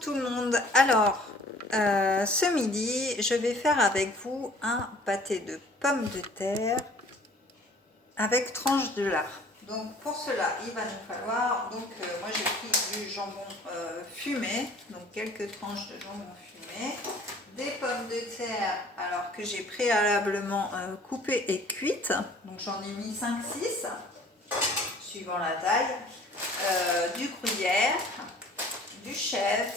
tout le monde. Alors, ce midi, je vais faire avec vous un pâté de pommes de terre avec tranches de lard. Donc pour cela, il va nous falloir, moi j'ai pris du jambon fumé, donc quelques tranches de jambon fumé, des pommes de terre alors que j'ai préalablement coupées et cuites, donc j'en ai mis 5-6 suivant la taille, du gruyère, du chèvre,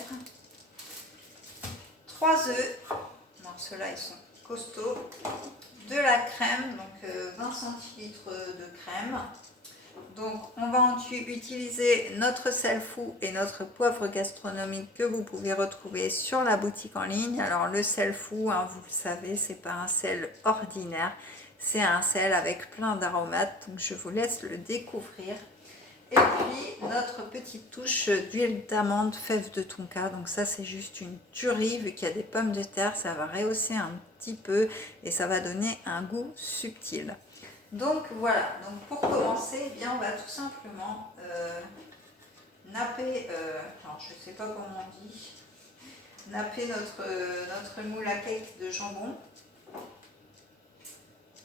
3 œufs, non ceux-là ils sont costauds, de la crème, donc 20 centilitres de crème. Donc on va utiliser notre sel fou et notre poivre gastronomique que vous pouvez retrouver sur la boutique en ligne. Alors le sel fou, hein, vous le savez, c'est pas un sel ordinaire, c'est un sel avec plein d'aromates, donc je vous laisse le découvrir. Et puis notre petite touche d'huile d'amande, fève de tonka, donc ça c'est juste une tuerie, vu qu'il y a des pommes de terre, ça va rehausser un petit peu et ça va donner un goût subtil. Donc voilà, donc pour commencer, eh bien, on va tout simplement napper, alors je ne sais pas comment on dit, napper notre moule à cake de jambon.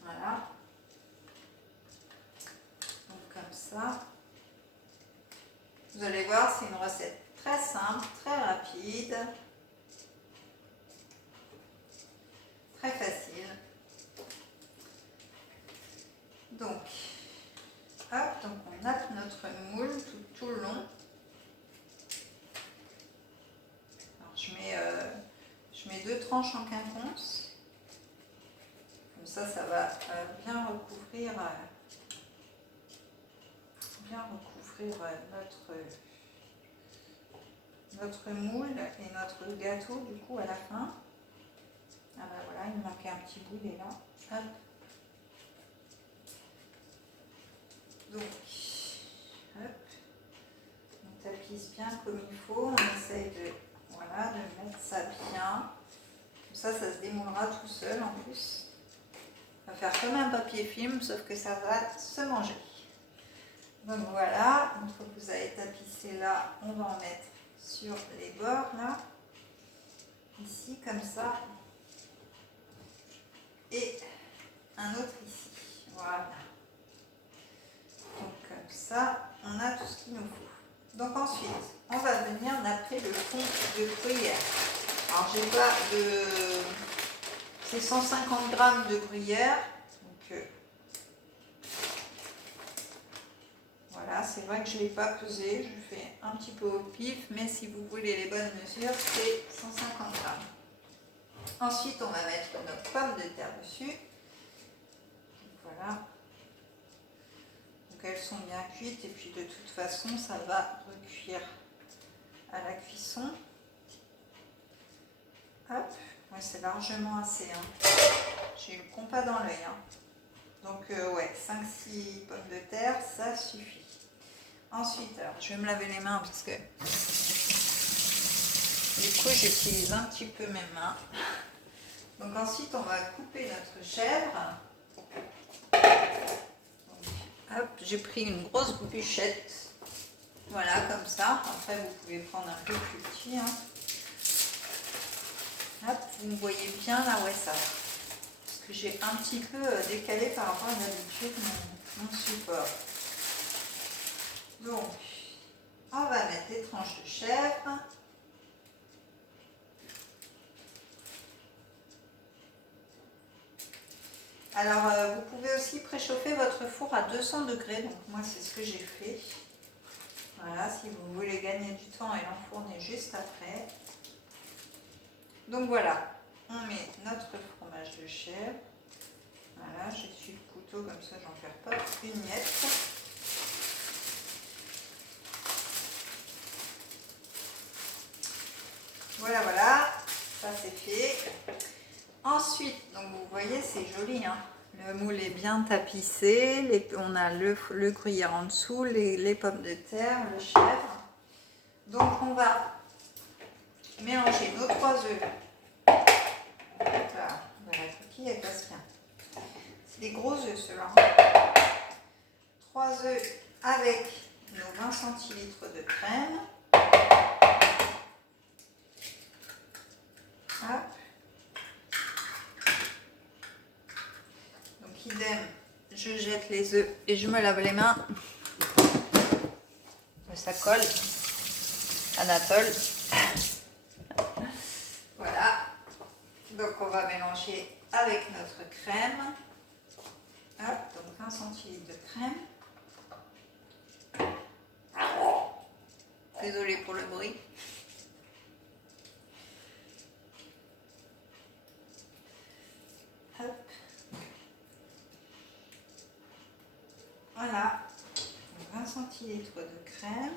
Voilà, donc comme ça. Vous allez voir, c'est une recette très simple, très rapide, très facile. Donc, hop, donc on nappe notre moule tout le long. Alors, je mets 2 tranches en quinconce. Comme ça va bien recouvrir notre moule et notre gâteau du coup à la fin. Ah ben voilà, il me manquait un petit bout, il est là. Hop. Donc, hop, on tapisse bien comme il faut, on essaye de mettre ça bien. Comme ça se démoulera tout seul en plus. On va faire comme un papier film, sauf que ça va se manger. Donc voilà, une fois que vous avez tapissé là, on va en mettre sur les bords là, ici comme ça, et un autre ici, voilà. Donc comme ça, on a tout ce qu'il nous faut. Donc ensuite, on va venir napper le fond de gruyère. Alors j'ai pas de... c'est 150 g de gruyère, donc voilà, c'est vrai que je ne l'ai pas pesé, je fais un petit peu au pif, mais si vous voulez les bonnes mesures, c'est 150 g. Ensuite, on va mettre nos pommes de terre dessus. Voilà. Donc elles sont bien cuites et puis de toute façon, ça va recuire à la cuisson. Hop, ouais, c'est largement assez. Hein. J'ai eu le compas dans l'œil. Hein. Donc ouais, 5-6 pommes de terre, ça suffit. Ensuite, alors, je vais me laver les mains parce que du coup j'utilise un petit peu mes mains. Donc ensuite on va couper notre chèvre. Hop, j'ai pris une grosse bûchette. Voilà, comme ça. Après vous pouvez prendre un peu plus petit. Hein. Hop, vous me voyez bien là, ouais ça va. Parce que j'ai un petit peu décalé par rapport à d'habitude mon support. Donc, on va mettre des tranches de chèvre. Alors, vous pouvez aussi préchauffer votre four à 200 degrés. Donc, moi, c'est ce que j'ai fait. Voilà, si vous voulez gagner du temps et l'enfourner juste après. Donc, voilà. On met notre fromage de chèvre. Voilà, j'essuie le couteau, comme ça, j'en perds pas une miette. Voilà, voilà, ça c'est fait. Ensuite, donc vous voyez, c'est joli, hein. Le moule est bien tapissé, on a le gruyère en dessous, les pommes de terre, le chèvre. Donc on va mélanger nos 3 œufs. Voilà, la coquille elle casse bien. C'est des gros œufs ceux-là. 3 œufs avec nos 20 centilitres de crème. avec les œufs et je me lave les mains. Ça colle. Anatole. Voilà. Donc on va mélanger avec notre crème. Hop, donc 1 centilitre de crème. Désolée pour le bruit. Hop. Voilà. 20 centilitres de crème.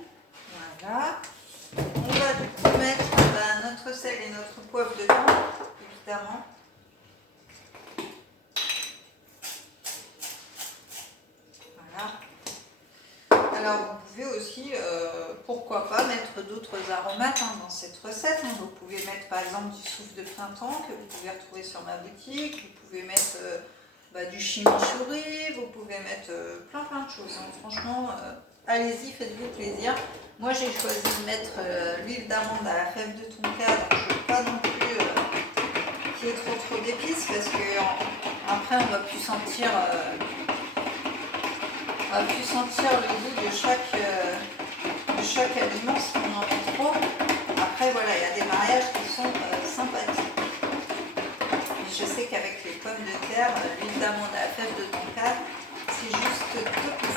Voilà. On va du coup mettre notre sel et notre poivre dedans, évidemment. Voilà. Alors vous pouvez aussi, pourquoi pas, mettre d'autres aromates dans cette recette. Vous pouvez mettre par exemple du souffle de printemps que vous pouvez retrouver sur ma boutique. Vous pouvez mettre du chimichurri, vous pouvez mettre plein de choses. Franchement, allez-y, faites-vous plaisir. Moi j'ai choisi de mettre l'huile d'amande à la fève de tonka, donc je ne veux pas non plus qu'il y ait trop d'épices parce que après on va plus sentir le goût de chaque aliment si on en met trop. Après voilà, il y a des mariages qui sont sympathiques. Je sais qu'avec les pommes de terre, l'huile d'amande à la fève de tonka, c'est juste topissime.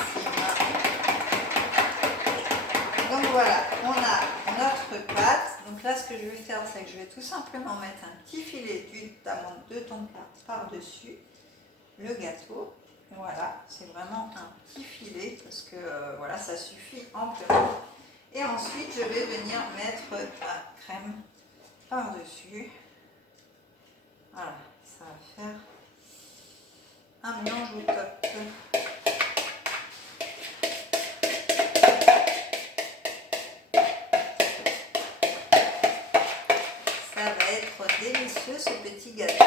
Donc voilà, on a notre pâte. Donc là, ce que je vais faire, c'est que je vais tout simplement mettre un petit filet d'huile d'amande de tonka par-dessus le gâteau. Voilà, c'est vraiment un petit filet parce que voilà, ça suffit amplement. Et ensuite, je vais venir mettre ma crème par-dessus. Voilà, ça va faire un mélange au top. Ça va être délicieux ce petit gâteau.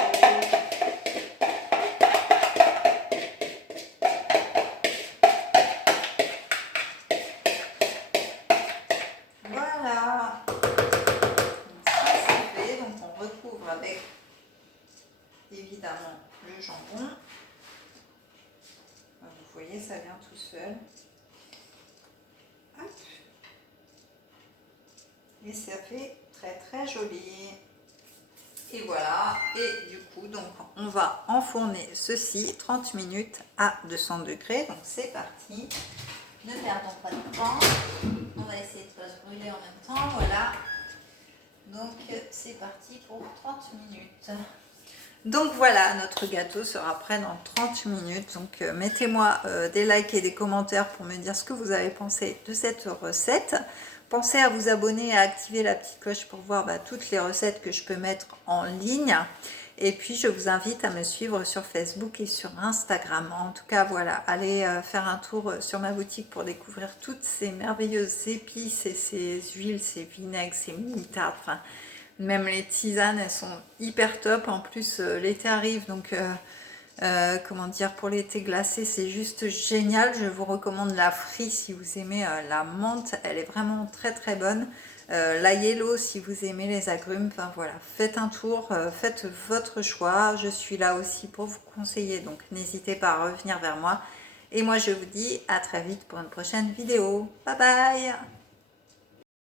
Voilà. Donc ça c'est fait. Donc on recouvre avec évidemment le jambon. Vous voyez, ça vient tout seul. Hop. Et ça fait très joli. Et voilà, et du coup donc on va enfourner ceci 30 minutes à 200 degrés. Donc c'est parti, ne perdons pas de temps, on va essayer de ne pas se brûler en même temps. Voilà, donc c'est parti pour 30 minutes. Donc voilà, notre gâteau sera prêt dans 30 minutes. Donc mettez-moi des likes et des commentaires pour me dire ce que vous avez pensé de cette recette. Pensez à vous abonner et à activer la petite cloche pour voir toutes les recettes que je peux mettre en ligne. Et puis je vous invite à me suivre sur Facebook et sur Instagram. En tout cas voilà, allez faire un tour sur ma boutique pour découvrir toutes ces merveilleuses épices et ces huiles, ces vinaigres, ces moutardes. Enfin, même les tisanes, elles sont hyper top. En plus l'été arrive, donc comment dire, pour l'été glacé, c'est juste génial. Je vous recommande la Free si vous aimez la menthe, elle est vraiment très bonne. La Yellow si vous aimez les agrumes. Enfin voilà, faites un tour, faites votre choix. Je suis là aussi pour vous conseiller, donc n'hésitez pas à revenir vers moi. Et moi je vous dis à très vite pour une prochaine vidéo. Bye bye.